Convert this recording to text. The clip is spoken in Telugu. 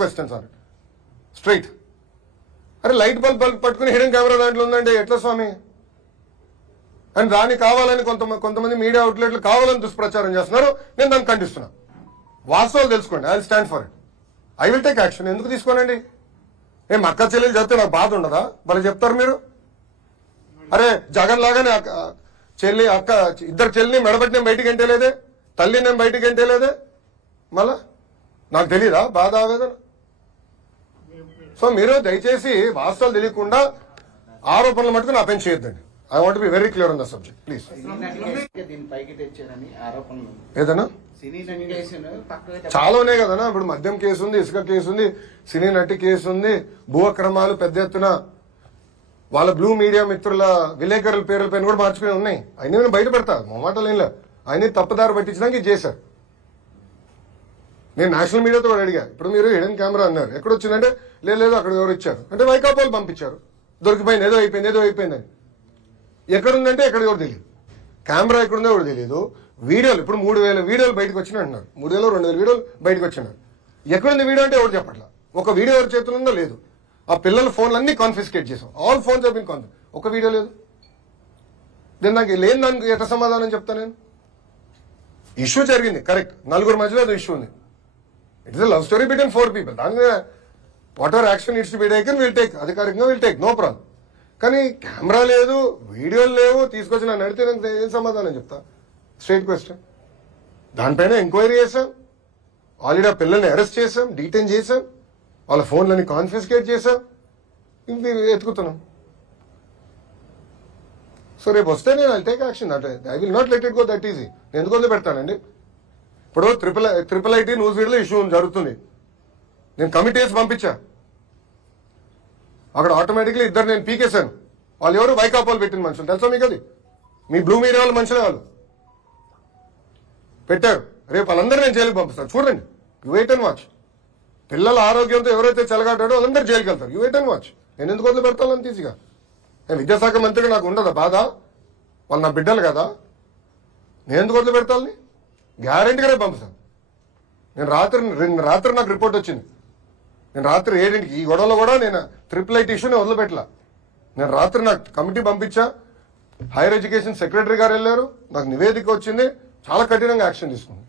Questions on it straight. అరే లైట్ బల్బ్ పట్టుకుని హిడెన్ కెమెరా దాంట్లో ఉందంటే ఎట్లా స్వామి? అండ్ దాన్ని కావాలని కొంతమంది మీడియా అవుట్లెట్లు కావాలని దుష్ప్రచారం చేస్తున్నారు. నేను దాన్ని ఖండిస్తున్నా. వాస్తవాలు తెలుసుకోండి. I will stand for it. I will take action. ఎందుకు తీసుకోనండి? ఏం అక్క చెల్లెలు చెప్తే నాకు బాధ ఉండదా? భలే చెప్తారు మీరు. అరే జగన్ లాగానే చెల్లి అక్క ఇద్దరు చెల్లిని మెడబెట్టి నేను బయటికి ఎంటేలేదే, తల్లి నేను బయటికి ఎంటేలేదే, మళ్ళా నాకు తెలీదా బాధ ఆవేదన? సో మీరు దయచేసి వాస్తవాలు తెలియకుండా ఆరోపణలు మటుకు నా పెన్ చేయొద్దండి. I want be very clear on the subject please. ఏదన్నా చాలా ఉన్నాయి కదనా. ఇప్పుడు మద్యం కేసు ఉంది, ఇసుక కేసు ఉంది, సినీ నటి కేసు ఉంది, భూ అక్రమాలు పెద్ద ఎత్తున వాళ్ళ బ్లూ మీడియా మిత్రుల విలేకరుల పేర్ల పైన కూడా మార్చుకుని ఉన్నాయి. అయినా నేను బయట పెడతా మొమాటలేనిలా. ఆయన తప్పుదారి పట్టించడానికి ఇది చేశారు. నేను నేషనల్ మీడియాతో కూడా అడిగా. ఇప్పుడు మీరు హిడెన్ కెమెరా అన్నారు, ఎక్కడ వచ్చిందంటే లేదు అక్కడ ఎవరు ఇచ్చారు అంటే వైకాపాలు పంపించారు. దొరికిపోయింది, ఏదో అయిపోయిందని. ఎక్కడుందంటే ఎక్కడ ఎవరు తెలియదు. కెమెరా ఎక్కడుందో ఎవరు తెలియదు. వీడియోలు ఇప్పుడు 3000 వీడియోలు బయటకు వచ్చినాయి అంటున్నారు. 3000-2000 వీడియోలు బయటకు వచ్చినారు. ఎక్కడుంది వీడియో అంటే ఎవరు చెప్పట్లా. ఒక వీడియో ఎవరి చేతులు ఉందో లేదు. ఆ పిల్లల ఫోన్లు అన్ని కాన్ఫిస్కేట్ చేసాం. All phones have been confiscate. ఒక వీడియో లేదు. నేను నాకు లేని దానికి ఎట్లా సమాధానం చెప్తా నేను? ఇష్యూ జరిగింది కరెక్ట్, నలుగురు మధ్యలో అది ఇష్యూ ఉంది. It is love story between 4 people. దాని మీద what ever action needs to be taken will take. అధికారికంగా విల్ టేక్, నో ప్రాబ్లం. కానీ కెమెరా లేదు, వీడియోలు లేవు, తీసుకొచ్చి నన్ను అడిగితే నాకు ఏం సమాధానం చెప్తా? Straight question. దానిపైన ఎంక్వైరీ చేశాం, ఆల్రెడీ ఆ పిల్లల్ని అరెస్ట్ చేశాం, డీటైన్ చేశాం, వాళ్ళ ఫోన్లని కాన్ఫిస్కేట్ చేశాం, ఇంక ఎత్తుకుతున్నాం. సో రేపు వస్తే నేను I take action. I will not let it go that easy. నేను ఎందుకు వదిలి పెడతానండి? ఇప్పుడు ట్రిపుల్ ఐటీ న్యూస్ ఫీడ్ లో ఇష్యూ జరుగుతుంది. నేను కమిటీస్ పంపించా. అక్కడ ఆటోమేటిక్లీ ఇద్దరు నేను పీకేశాను. వాళ్ళు ఎవరు? వైకాపాలు పెట్టిన మనుషులు. తెలుసా మీకు? అది మీ బ్లూ మీడియా వాళ్ళ మనుషులే వాళ్ళు పెట్టారు. రేపు వాళ్ళందరూ నేను జైలుకి పంపిస్తాను. చూడండి, యూ వెయిట్ అండ్ వాచ్. పిల్లల ఆరోగ్యంతో ఎవరైతే చెలగాటాడో వాళ్ళందరూ జైలుకి వెళ్తారు. You wait and watch. నేను ఎందుకు వదిలి పెడతాను అంత ఈజీగా? నేను విద్యాశాఖ మంత్రిగా నాకు ఉండదా బాధ? వాళ్ళు నా బిడ్డలు కదా, నేను ఎందుకు వదిలి పెడతాను? గ్యారెంటీగా రేపు పంపిస్తాను. నేను రాత్రి నాకు రిపోర్ట్ వచ్చింది. నేను రాత్రి 7 ఈ గొడవలో కూడా నేను ట్రిపుల్ ఐటీ ఇష్యూని వదిలిపెట్టలా. నేను రాత్రి నాకు కమిటీ పంపించా. హైయర్ ఎడ్యుకేషన్ సెక్రటరీ గారు వెళ్ళారు, నాకు నివేదిక వచ్చింది, చాలా కఠినంగా యాక్షన్ తీసుకుంది.